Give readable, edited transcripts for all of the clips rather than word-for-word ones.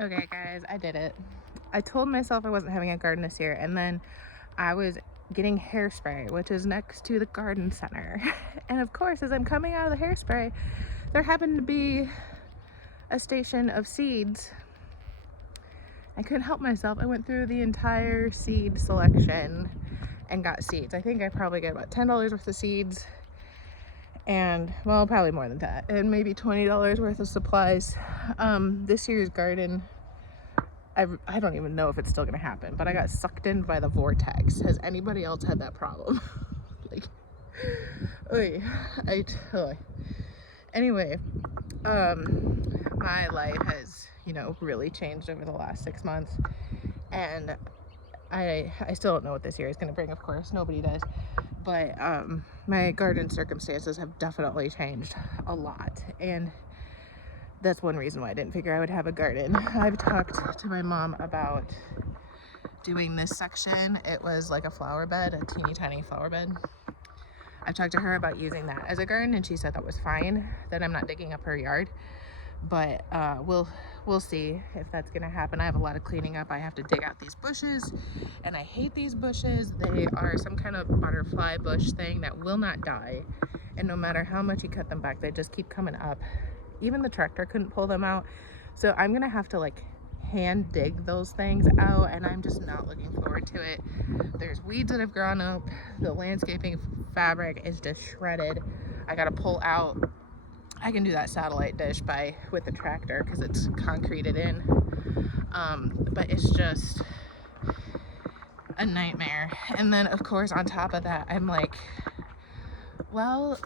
Okay guys, I did it. I told myself I wasn't having a garden this year, and then I was getting hairspray, which is next to the garden center. And of course, as I'm coming out of the hairspray, there happened to be a station of seeds. I couldn't help myself. I went through the entire seed selection and got seeds. I think I probably got about $10 worth of seeds, and well, probably more than that, and maybe $20 worth of supplies. This year's garden, I don't even know if it's still gonna happen, but I got sucked in by the vortex. Has anybody else had that problem? Like, oy, oy. Anyway, my life has, really changed over the last 6 months, and I still don't know what this year is gonna bring. Of course, nobody does, but my garden circumstances have definitely changed a lot, and that's one reason why I didn't figure I would have a garden. I've talked to my mom about doing this section. It was like a flower bed, a teeny tiny flower bed. I've talked to her about using that as a garden, and she said that was fine, that I'm not digging up her yard. But we'll see if that's gonna happen. I have a lot of cleaning up. I have to dig out these bushes, and I hate these bushes. They are some kind of butterfly bush thing that will not die, and no matter how much you cut them back, they just keep coming up. Even the tractor couldn't pull them out, so I'm gonna have to like hand dig those things out, and I'm just not looking forward to it. There's weeds that have grown up. The landscaping fabric is just shredded. I gotta pull out. I can do that satellite dish with the tractor because it's concreted in, but it's just a nightmare. And then of course on top of that, I'm like, well,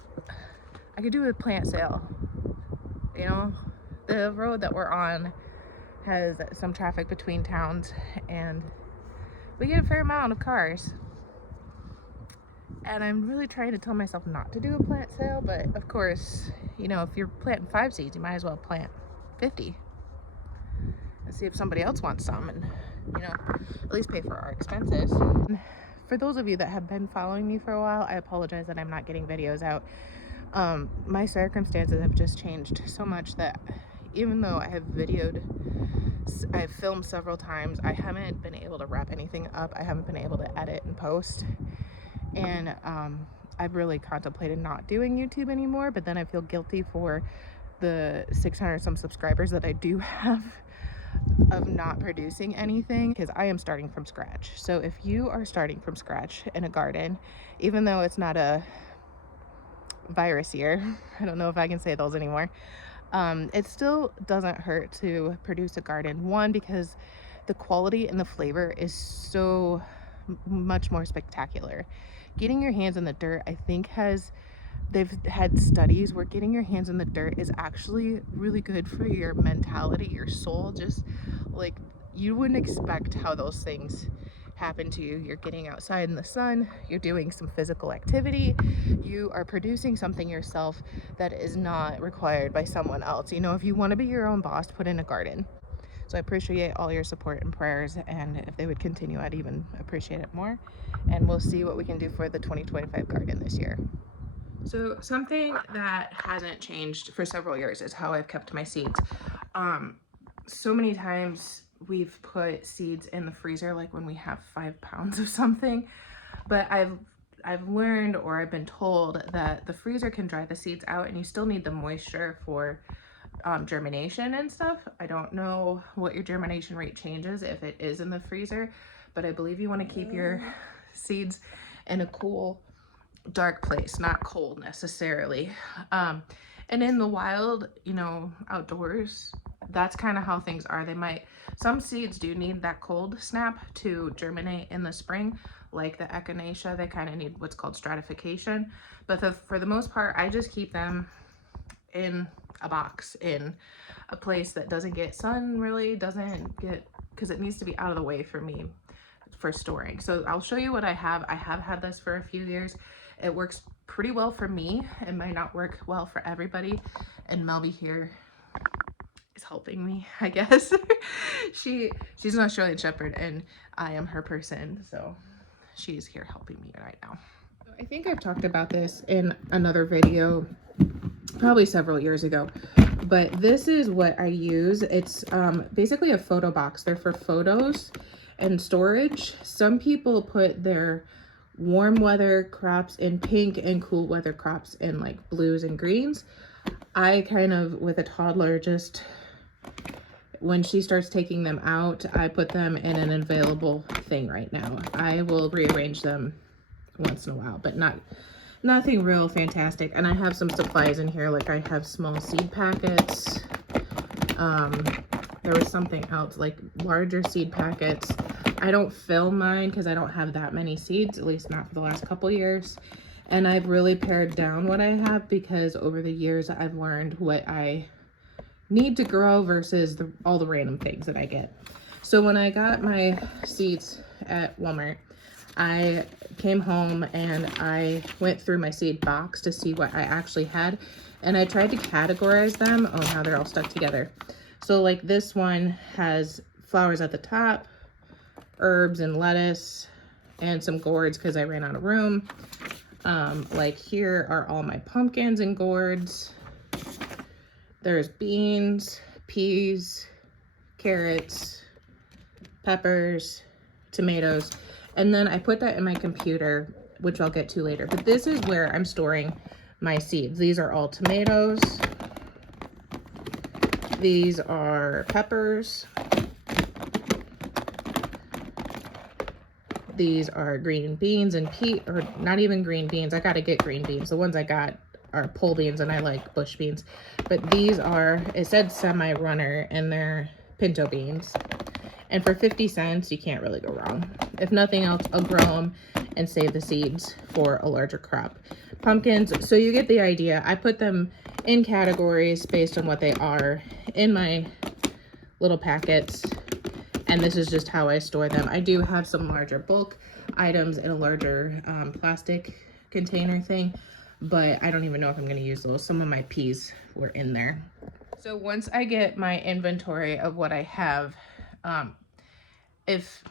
I could do a plant sale. The road that we're on has some traffic between towns, and we get a fair amount of cars, and I'm really trying to tell myself not to do a plant sale. But of course, if you're planting 5 seeds, you might as well plant 50 and see if somebody else wants some, and at least pay for our expenses. And for those of you that have been following me for a while, I apologize that I'm not getting videos out. My circumstances have just changed so much that even though I've filmed several times, I haven't been able to wrap anything up. I haven't been able to edit and post, and I've really contemplated not doing YouTube anymore, but then I feel guilty for the 600 some subscribers that I do have of not producing anything, because I am starting from scratch. So if you are starting from scratch in a garden, even though it's not a virus year, I don't know if I can say those anymore, it still doesn't hurt to produce a garden. One, because the quality and the flavor is so much more spectacular. Getting your hands in the dirt, I think they've had studies where getting your hands in the dirt is actually really good for your mentality, your soul. Just like, you wouldn't expect how those things happen to you. You're getting outside in the sun, you're doing some physical activity, you are producing something yourself that is not required by someone else. If you want to be your own boss, put in a garden. So I appreciate all your support and prayers, and if they would continue, I'd even appreciate it more. And we'll see what we can do for the 2025 garden this year. So something that hasn't changed for several years is how I've kept my seeds. So many times we've put seeds in the freezer, like when we have 5 pounds of something, but I've learned, or I've been told, that the freezer can dry the seeds out, and you still need the moisture for germination and stuff. I don't know what your germination rate changes if it is in the freezer, but I believe you want to keep your seeds in a cool, dark place, not cold necessarily. And in the wild, outdoors, that's kind of how things are. Some seeds do need that cold snap to germinate in the spring, like the echinacea. They kind of need what's called stratification. But for the most part, I just keep them in a box, in a place that doesn't get sun, really doesn't get, because it needs to be out of the way for me for storing. So I'll show you what I have. I have had this for a few years. It works pretty well for me. It might not work well for everybody, and Melby here is helping me, I guess. She's an Australian Shepherd, and I am her person, so she's here helping me right now. I think I've talked about this in another video, probably several years ago. But this is what I use. It's basically a photo box. They're for photos and storage. Some people put their warm weather crops in pink and cool weather crops in like blues and greens. I kind of, with a toddler, just when she starts taking them out, I put them in an available thing right now. I will rearrange them once in a while, but nothing real fantastic. And I have some supplies in here, like I have small seed packets. There was something else, like larger seed packets. I don't fill mine because I don't have that many seeds, at least not for the last couple years. And I've really pared down what I have because over the years I've learned what I need to grow versus all the random things that I get. So when I got my seeds at Walmart, I came home and I went through my seed box to see what I actually had, and I tried to categorize them. Oh, now they're all stuck together. So like this one has flowers at the top, herbs and lettuce, and some gourds because I ran out of room. Like here are all my pumpkins and gourds. There's beans, peas, carrots, peppers, tomatoes. And then I put that in my computer, which I'll get to later. But this is where I'm storing my seeds. These are all tomatoes. These are peppers. These are green beans and or not even green beans. I gotta get green beans. The ones I got are pole beans and I like bush beans. But these are, it said semi-runner and they're pinto beans. And for 50 cents, you can't really go wrong. If nothing else, I'll grow them and save the seeds for a larger crop. Pumpkins, so you get the idea. I put them in categories based on what they are in my little packets. And this is just how I store them. I do have some larger bulk items in a larger plastic container thing, but I don't even know if I'm gonna use those. Some of my peas were in there. So once I get my inventory of what I have, if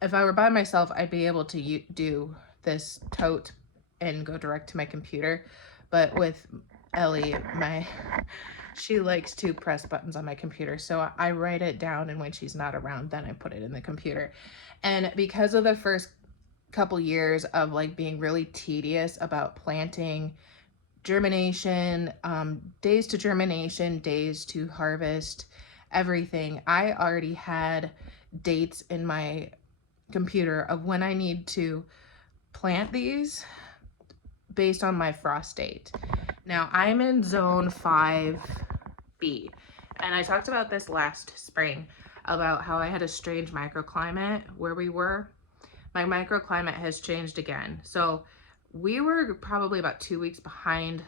I were by myself, I'd be able to do this tote and go direct to my computer. But with Ellie, she likes to press buttons on my computer. So I write it down, and when she's not around, then I put it in the computer. And because of the first couple years of like being really tedious about planting, germination, days to germination, days to harvest, everything, I already had dates in my computer of when I need to plant these based on my frost date. Now I'm in zone 5B, and I talked about this last spring about how I had a strange microclimate where we were. My microclimate has changed again. So we were probably about 2 weeks behind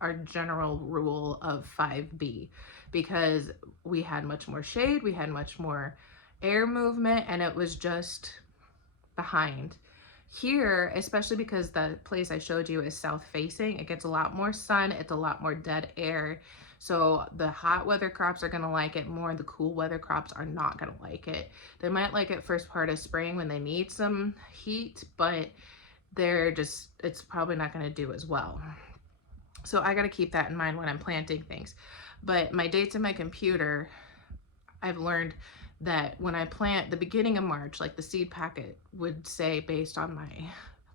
our general rule of 5B because we had much more shade, we had much more air movement, and it was just behind. Here, especially because the place I showed you is south facing, it gets a lot more sun, it's a lot more dead air. So the hot weather crops are gonna like it more, the cool weather crops are not gonna like it. They might like it first part of spring when they need some heat, but it's probably not gonna do as well. So I gotta keep that in mind when I'm planting things. But my dates in my computer, I've learned that when I plant the beginning of March, like the seed packet would say based on my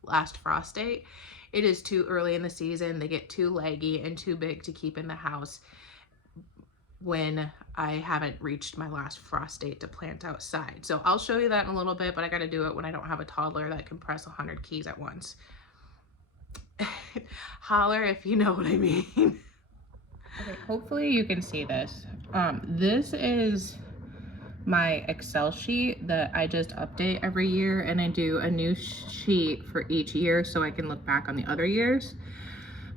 last frost date, it is too early in the season. They get too leggy and too big to keep in the house when I haven't reached my last frost date to plant outside. So I'll show you that in a little bit, but I gotta do it when I don't have a toddler that can press 100 keys at once. Holler if you know what I mean. Okay, hopefully you can see this. This is my Excel sheet that I just update every year, and I do a new sheet for each year so I can look back on the other years.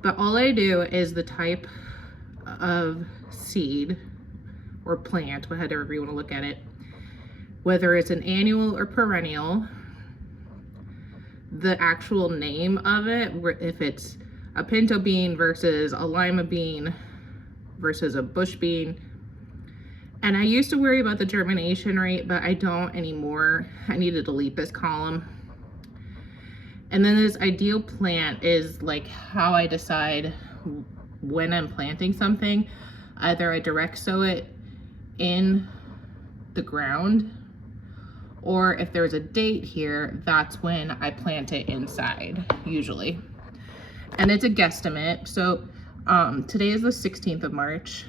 But all I do is the type of seed or plant, whatever you want to look at it, whether it's an annual or perennial, the actual name of it, if it's a pinto bean versus a lima bean versus a bush bean. And I used to worry about the germination rate, but I don't anymore. I need to delete this column. And then this ideal plant is like how I decide when I'm planting something, either I direct sow it in the ground, or if there's a date here, that's when I plant it inside, usually. And it's a guesstimate. So today is the 16th of March.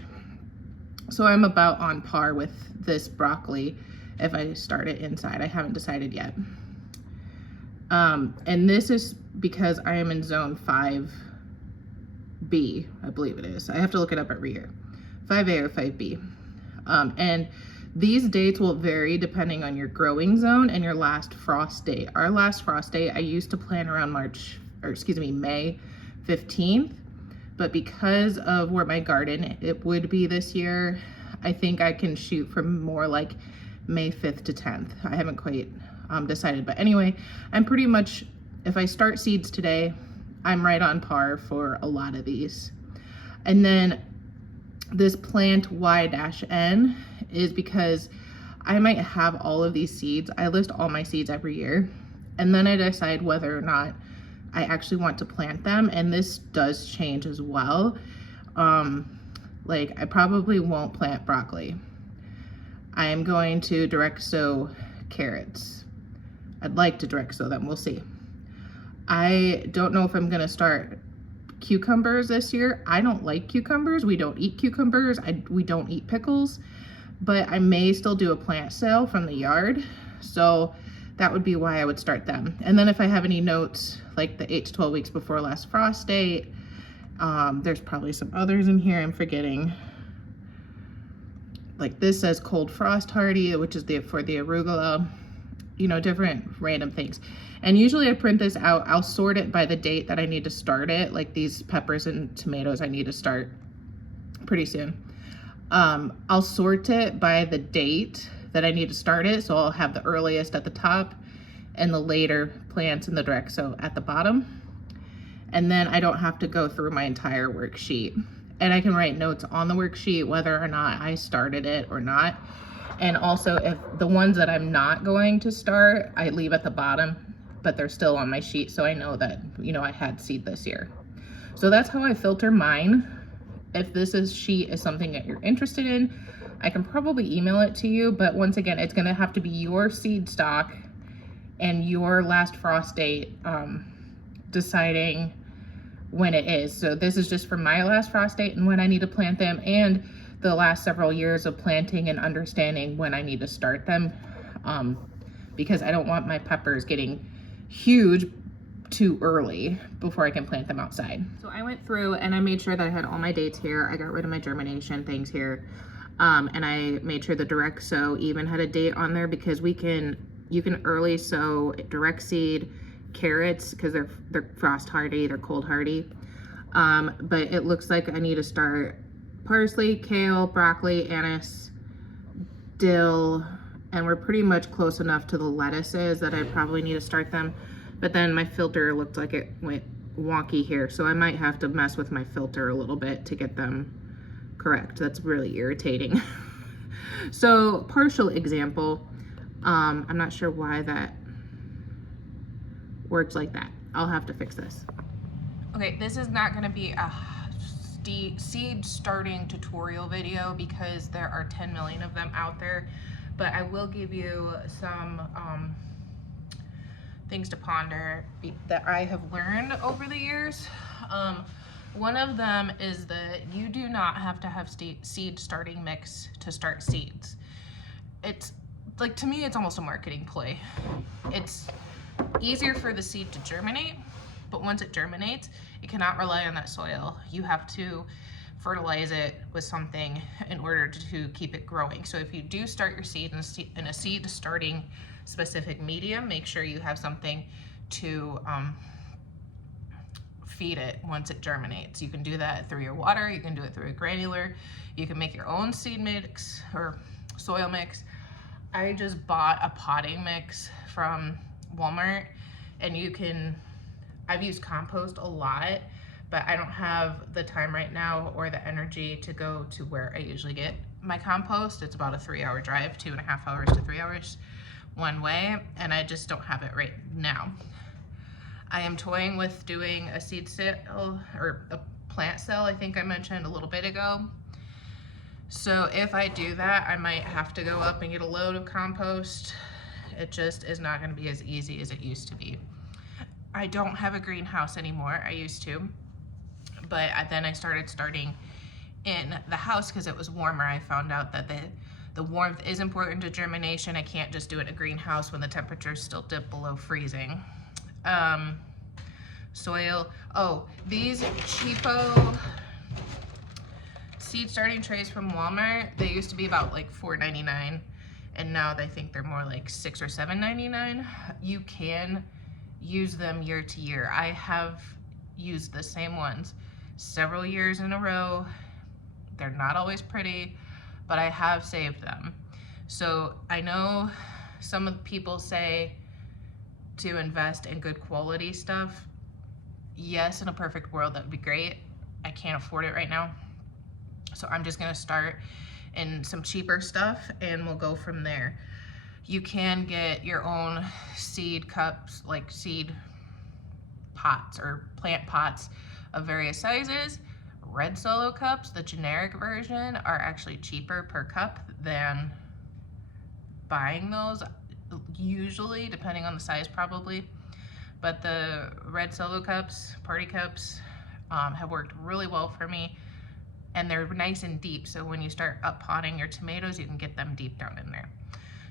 So I'm about on par with this broccoli if I start it inside. I haven't decided yet. And this is because I am in zone 5B, I believe it is. I have to look it up every year. 5A or 5B. And these dates will vary depending on your growing zone and your last frost date. Our last frost date, I used to plant around May 15th. But because of where my garden it would be this year, I think I can shoot for more like May 5th to 10th. I haven't quite decided, but anyway, I'm pretty much, if I start seeds today, I'm right on par for a lot of these. And then this plant Y-N is because I might have all of these seeds. I list all my seeds every year, and then I decide whether or not I actually want to plant them, and this does change as well. Like I probably won't plant broccoli. I am going to direct sow carrots. I'd like to direct sow them, we'll see. I don't know if I'm gonna start cucumbers this year. I don't like cucumbers. We don't eat cucumbers. We don't eat pickles, but I may still do a plant sale from the yard. So that would be why I would start them. And then if I have any notes, like the 8 to 12 weeks before last frost date, there's probably some others in here I'm forgetting. Like this says cold frost hardy, which is for the arugula, you know, different random things. And usually I print this out, I'll sort it by the date that I need to start it. Like these peppers and tomatoes I need to start pretty soon. I'll sort it by the date that I need to start it. So I'll have the earliest at the top and the later plants in the direct sow at the bottom. And then I don't have to go through my entire worksheet. And I can write notes on the worksheet whether or not I started it or not. And also if the ones that I'm not going to start, I leave at the bottom, but they're still on my sheet. So I know that, you know, I had seed this year. So that's how I filter mine. If sheet is something that you're interested in, I can probably email it to you, but once again, it's gonna have to be your seed stock and your last frost date deciding when it is. So this is just for my last frost date and when I need to plant them, and the last several years of planting and understanding when I need to start them, because I don't want my peppers getting huge too early before I can plant them outside. So I went through and I made sure that I had all my dates here. I got rid of my germination things here. And I made sure the direct sow even had a date on there, because you can early sow direct seed carrots because they're frost hardy, they're cold hardy. But it looks like I need to start parsley, kale, broccoli, anise, dill, and we're pretty much close enough to the lettuces that I probably need to start them. But then my filter looked like it went wonky here, so I might have to mess with my filter a little bit to get them correct. That's really irritating. So partial example, I'm not sure why that works like that. I'll have to fix this. Okay, this is not gonna be a seed starting tutorial video because there are 10 million of them out there, but I will give you some things to ponder that I have learned over the years. One of them is that you do not have to have seed starting mix to start seeds. It's like, to me, it's almost a marketing play. It's easier for the seed to germinate, but once it germinates, it cannot rely on that soil. You have to fertilize it with something in order to keep it growing. So if you do start your seed in a seed starting specific medium, make sure you have something to feed it once it germinates. You can do that through your water, you can do it through a granular, you can make your own seed mix or soil mix. I just bought a potting mix from Walmart, and I've used compost a lot, but I don't have the time right now or the energy to go to where I usually get my compost. It's about a 3-hour drive, 2.5 hours to 3 hours one way, and I just don't have it right now. I am toying with doing a seed sale or a plant cell I think I mentioned a little bit ago. So if I do that, I might have to go up and get a load of compost. It just is not going to be as easy as it used to be. I don't have a greenhouse anymore. I used to, but then I starting in the house because it was warmer. I found out that the warmth is important to germination. I can't just do it in a greenhouse when the temperatures still dip below freezing. Soil. Oh, these cheapo seed starting trays from Walmart, they used to be about like $4.99, and now they think they're more like $6 or $7.99. You can use them year to year. I have used the same ones several years in a row. They're not always pretty, but I have saved them. So I know some of the people say to invest in good quality stuff. Yes, in a perfect world, that would be great. I can't afford it right now. So I'm just gonna start in some cheaper stuff and we'll go from there. You can get your own seed cups, like seed pots or plant pots of various sizes. Red Solo cups, the generic version, are actually cheaper per cup than buying those, usually, depending on the size probably. But the Red Solo cups, party cups, have worked really well for me. And they're nice and deep, so when you start up potting your tomatoes, you can get them deep down in there.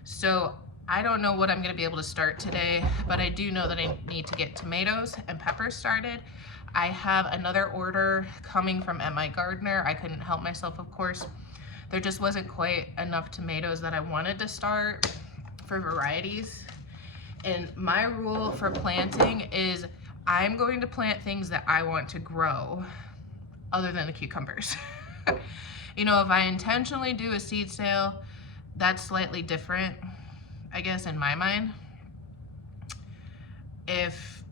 So I don't know what I'm gonna be able to start today, but I do know that I need to get tomatoes and peppers started. I have another order coming from M.I. Gardener. I couldn't help myself, of course. There just wasn't quite enough tomatoes that I wanted to start for varieties. And my rule for planting is I'm going to plant things that I want to grow, other than the cucumbers. You know, if I intentionally do a seed sale, that's slightly different, I guess, in my mind. If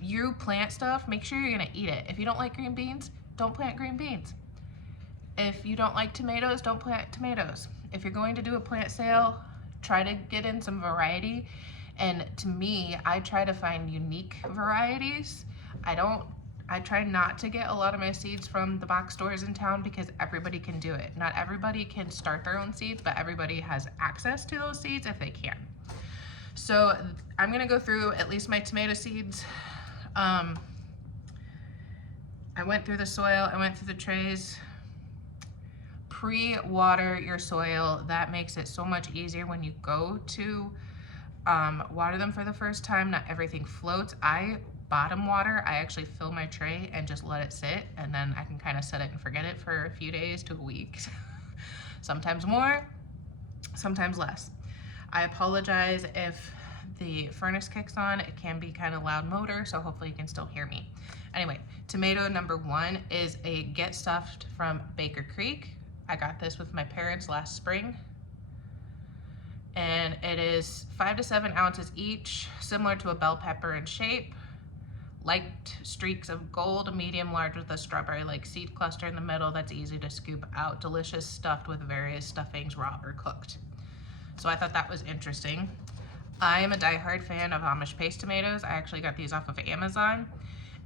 you plant stuff, make sure you're gonna eat it. If you don't like green beans, don't plant green beans. If you don't like tomatoes, don't plant tomatoes. If you're going to do a plant sale, try to get in some variety. And to me, I try to find unique varieties. I try not to get a lot of my seeds from the box stores in town because everybody can do it. Not everybody can start their own seeds, but everybody has access to those seeds if they can. So I'm gonna go through at least my tomato seeds. I went through the soil, I went through the trays. Pre-water your soil. That makes it so much easier when you go to water them for the first time. Not everything floats. I bottom water. I actually fill my tray and just let it sit, and then I can kind of set it and forget it for a few days to a week. Sometimes more, sometimes less. I apologize if the furnace kicks on. It can be kind of loud motor, so hopefully you can still hear me. Anyway, tomato number 1 is a Get Stuffed from Baker Creek. I got this with my parents last spring. And it is 5 to 7 ounces each, similar to a bell pepper in shape. Light streaks of gold, medium large with a strawberry-like seed cluster in the middle that's easy to scoop out. Delicious, stuffed with various stuffings, raw or cooked. So I thought that was interesting. I am a diehard fan of Amish paste tomatoes. I actually got these off of Amazon,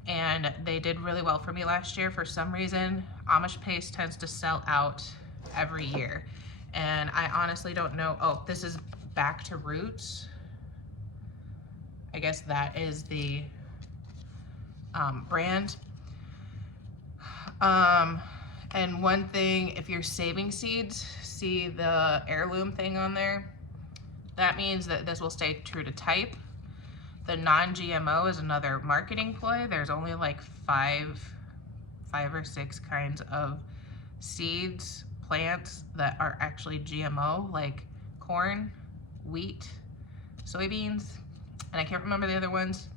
and they did really well for me last year. For some reason, Amish paste tends to sell out every year. And I honestly don't know. Oh, this is Back to Roots. I guess that is the brand. And one thing, if you're saving seeds, see the heirloom thing on there? That means that this will stay true to type. The non-GMO is another marketing ploy. There's only like five or six kinds of seeds, plants that are actually GMO, like corn, wheat, soybeans, and I can't remember the other ones.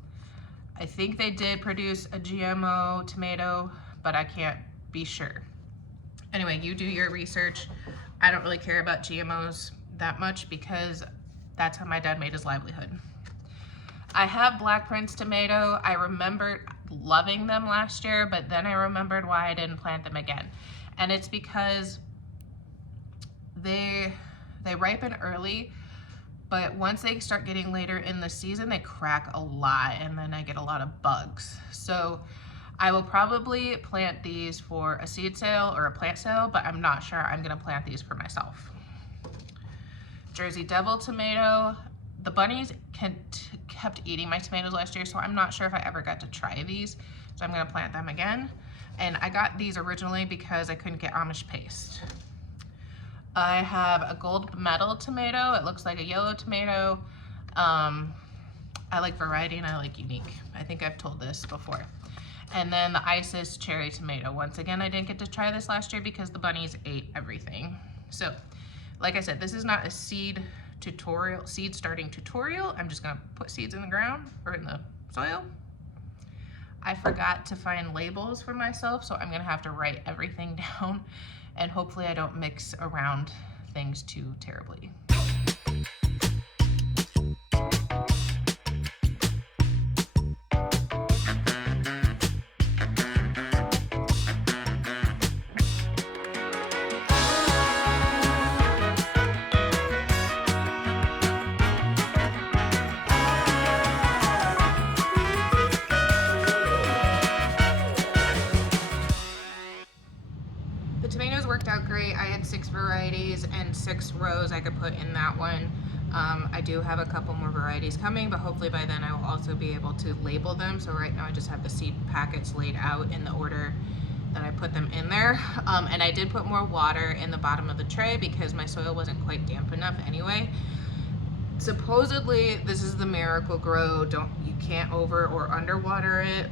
I think they did produce a GMO tomato, but I can't be sure. Anyway, you do your research. I don't really care about GMOs that much because that's how my dad made his livelihood. I have Black Prince tomato. I remembered loving them last year, but then I remembered why I didn't plant them again. And it's because they ripen early, but once they start getting later in the season, they crack a lot, and then I get a lot of bugs. So I will probably plant these for a seed sale or a plant sale, but I'm not sure I'm gonna plant these for myself. Jersey Devil tomato. The bunnies kept eating my tomatoes last year, so I'm not sure if I ever got to try these. So I'm gonna plant them again. And I got these originally because I couldn't get Amish paste. I have a gold medal tomato. It looks like a yellow tomato. I like variety and I like unique. I think I've told this before. And then the Isis cherry tomato. Once again, I didn't get to try this last year because the bunnies ate everything. So, like I said, this is not a seed starting tutorial. I'm just gonna put seeds in the ground or in the soil. I forgot to find labels for myself, so I'm gonna have to write everything down, and hopefully I don't mix around things too terribly. The tomatoes worked out great. I had 6 varieties and 6 rows I could put in that one. I do have a couple more varieties coming, but hopefully by then I will also be able to label them. So right now I just have the seed packets laid out in the order that I put them in there. And I did put more water in the bottom of the tray because my soil wasn't quite damp enough anyway. Supposedly this is the Miracle Grow. You can't over or underwater it.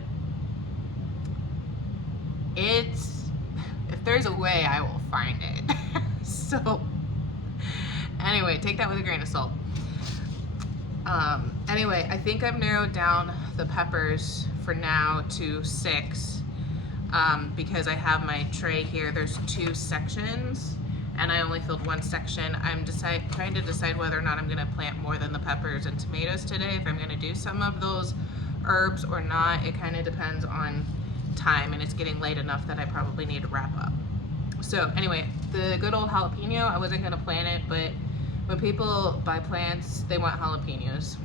If there's a way, I will find it. So anyway, take that with a grain of salt. Anyway, I think I've narrowed down the peppers for now to 6 because I have my tray here. There's 2 sections and I only filled 1 section. I'm trying to decide whether or not I'm gonna plant more than the peppers and tomatoes today, if I'm gonna do some of those herbs or not. It kind of depends on time, and it's getting late enough that I probably need to wrap up. So anyway, the good old jalapeno, I wasn't gonna plant it, but when people buy plants, they want jalapenos.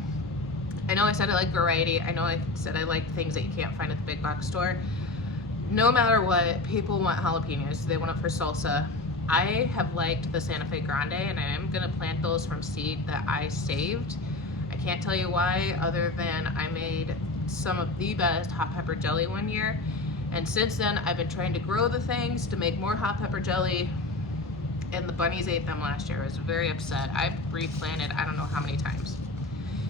I know I said I like variety. I know I said I like things that you can't find at the big box store. No matter what, people want jalapenos. They want it for salsa. I have liked the Santa Fe Grande, and I am gonna plant those from seed that I saved. I can't tell you why, other than I made some of the best hot pepper jelly one year, and since then I've been trying to grow the things to make more hot pepper jelly, and the bunnies ate them last year. I was very upset. I've replanted I don't know how many times.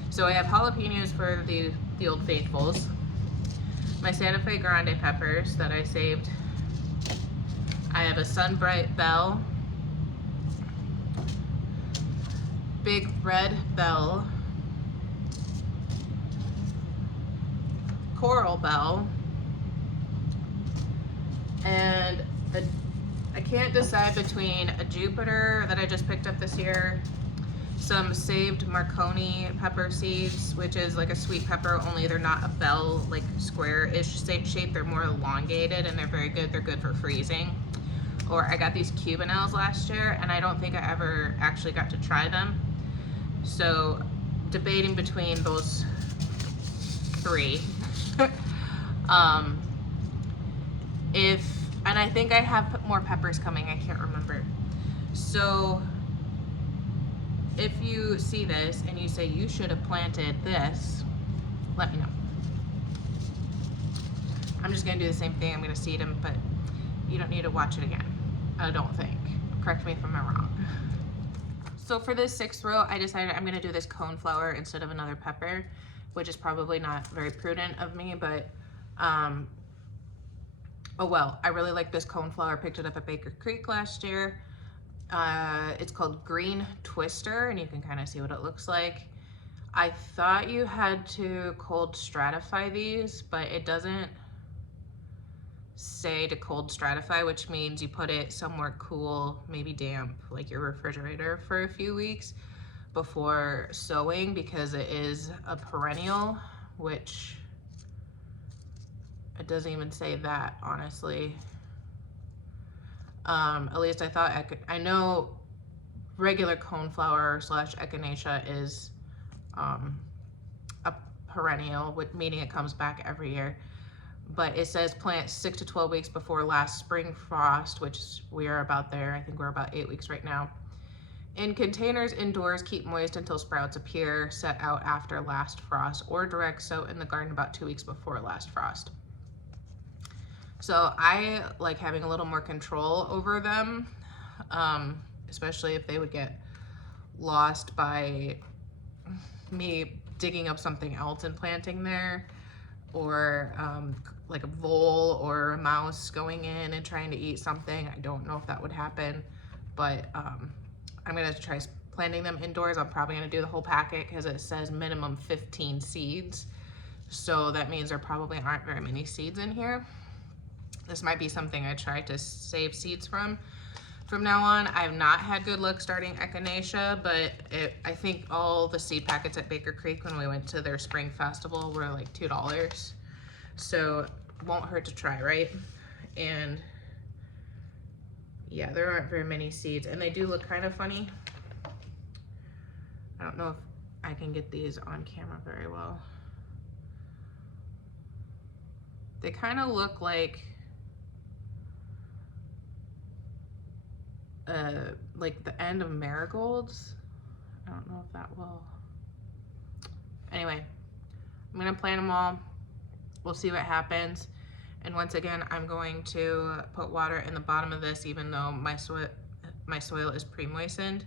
So I have jalapenos for the old faithfuls, my Santa Fe Grande peppers that I saved. I have a Sunbright Bell, Big Red Bell, Coral Bell, and I can't decide between a Jupiter that I just picked up this year, some saved Marconi pepper seeds, which is like a sweet pepper, only they're not a bell, like square-ish shape. They're more elongated and they're very good. They're good for freezing. Or I got these Cubanelles last year, and I don't think I ever actually got to try them. So debating between those 3. And I think I have more peppers coming, I can't remember. So if you see this and you say you should have planted this, let me know. I'm just gonna do the same thing. I'm gonna seed them, but you don't need to watch it again, I don't think. Correct me if I'm wrong. So for this 6th row, I decided I'm gonna do this coneflower instead of another pepper, which is probably not very prudent of me, but oh well. I really like this coneflower. Picked it up at Baker Creek last year. It's called Green Twister, and you can kind of see what it looks like. I thought you had to cold stratify these, but it doesn't say to cold stratify, which means you put it somewhere cool, maybe damp, like your refrigerator, for a few weeks before sowing, because it is a perennial, which it doesn't even say that, honestly. At least I thought I know regular coneflower / echinacea is a perennial, meaning it comes back every year. but it says plant 6 to 12 weeks before last spring frost, which we are about there. I think we're about 8 weeks right now. In containers indoors, keep moist until sprouts appear, set out after last frost, or direct sow in the garden about 2 weeks before last frost. So I like having a little more control over them, especially if they would get lost by me digging up something else and planting there, or like a vole or a mouse going in and trying to eat something. I don't know if that would happen, but I'm gonna try planting them indoors. I'm probably gonna do the whole packet because it says minimum 15 seeds. So that means there probably aren't very many seeds in here. This might be something I try to save seeds from now on. I've not had good luck starting echinacea, but I think all the seed packets at Baker Creek when we went to their spring festival were like $2. So it won't hurt to try, right? And yeah, there aren't very many seeds, and they do look kind of funny. I don't know if I can get these on camera very well. They kind of look like the end of marigolds. I don't know if that will. Anyway, I'm gonna plant them all. We'll see what happens. And once again, I'm going to put water in the bottom of this, even though my soil is pre-moistened.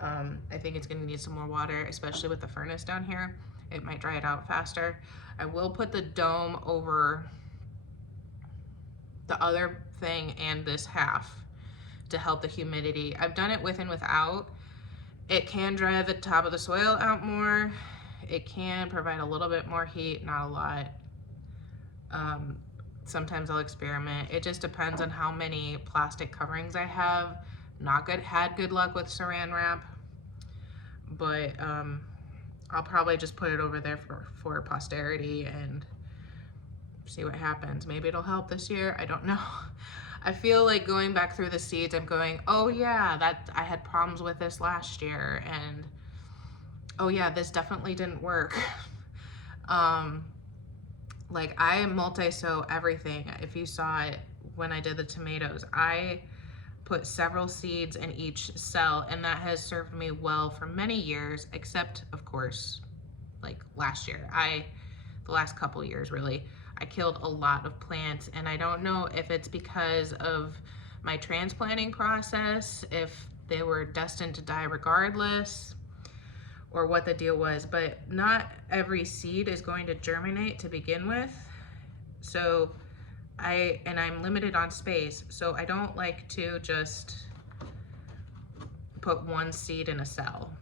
I think it's gonna need some more water, especially with the furnace down here. It might dry it out faster. I will put the dome over the other thing and this half to help the humidity. I've done it with and without. It can dry the top of the soil out more. It can provide a little bit more heat, not a lot. Sometimes I'll experiment. It just depends on how many plastic coverings I have. Had good luck with saran wrap, but I'll probably just put it over there for posterity and see what happens. Maybe it'll help this year. I don't know. I feel like going back through the seeds, I'm going, oh yeah, I had problems with this last year, and oh yeah, this definitely didn't work. Like I multi-sow everything. If you saw it when I did the tomatoes, I put several seeds in each cell, and that has served me well for many years, except of course, like last year. The last couple years really, I killed a lot of plants, and I don't know if it's because of my transplanting process, if they were destined to die regardless, or what the deal was, but not every seed is going to germinate to begin with. So I'm limited on space, so I don't like to just put one seed in a cell.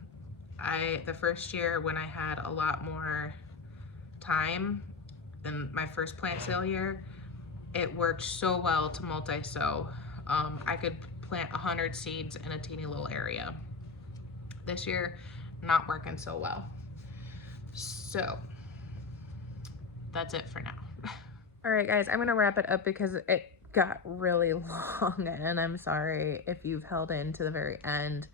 The first year when I had a lot more time than my first plant sale year, it worked so well to multi-sow. I could plant 100 seeds in a teeny little area. This year, not working so well. So that's it for now. All right, guys, I'm gonna wrap it up because it got really long, and I'm sorry if you've held in to the very end.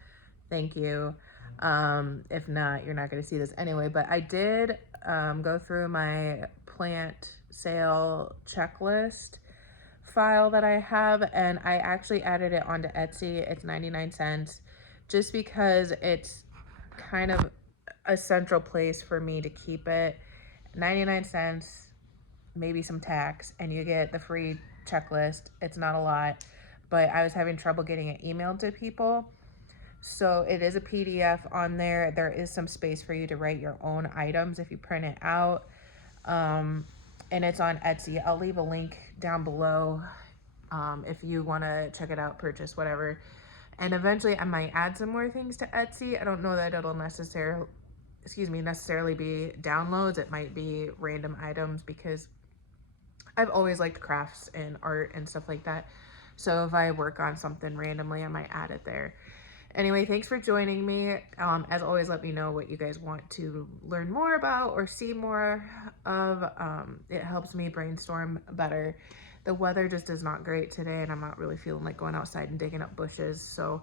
Thank you. If not, you're not gonna see this anyway, but I did go through my plant sale checklist file that I have, and I actually added it onto Etsy. It's 99 cents, just because it's kind of a central place for me to keep it. 99 cents, maybe some tax, and you get the free checklist. It's not a lot, but I was having trouble getting it emailed to people. So it is a PDF on there. There is some space for you to write your own items if you print it out. And it's on Etsy. I'll leave a link down below if you want to check it out, purchase, whatever. And eventually I might add some more things to Etsy. I don't know that it'll necessarily be downloads. It might be random items, because I've always liked crafts and art and stuff like that. So if I work on something randomly, I might add it there. Anyway, thanks for joining me. As always, let me know what you guys want to learn more about or see more of. It helps me brainstorm better. The weather just is not great today, and I'm not really feeling like going outside and digging up bushes. So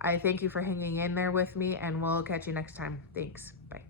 I thank you for hanging in there with me, and we'll catch you next time. Thanks. Bye.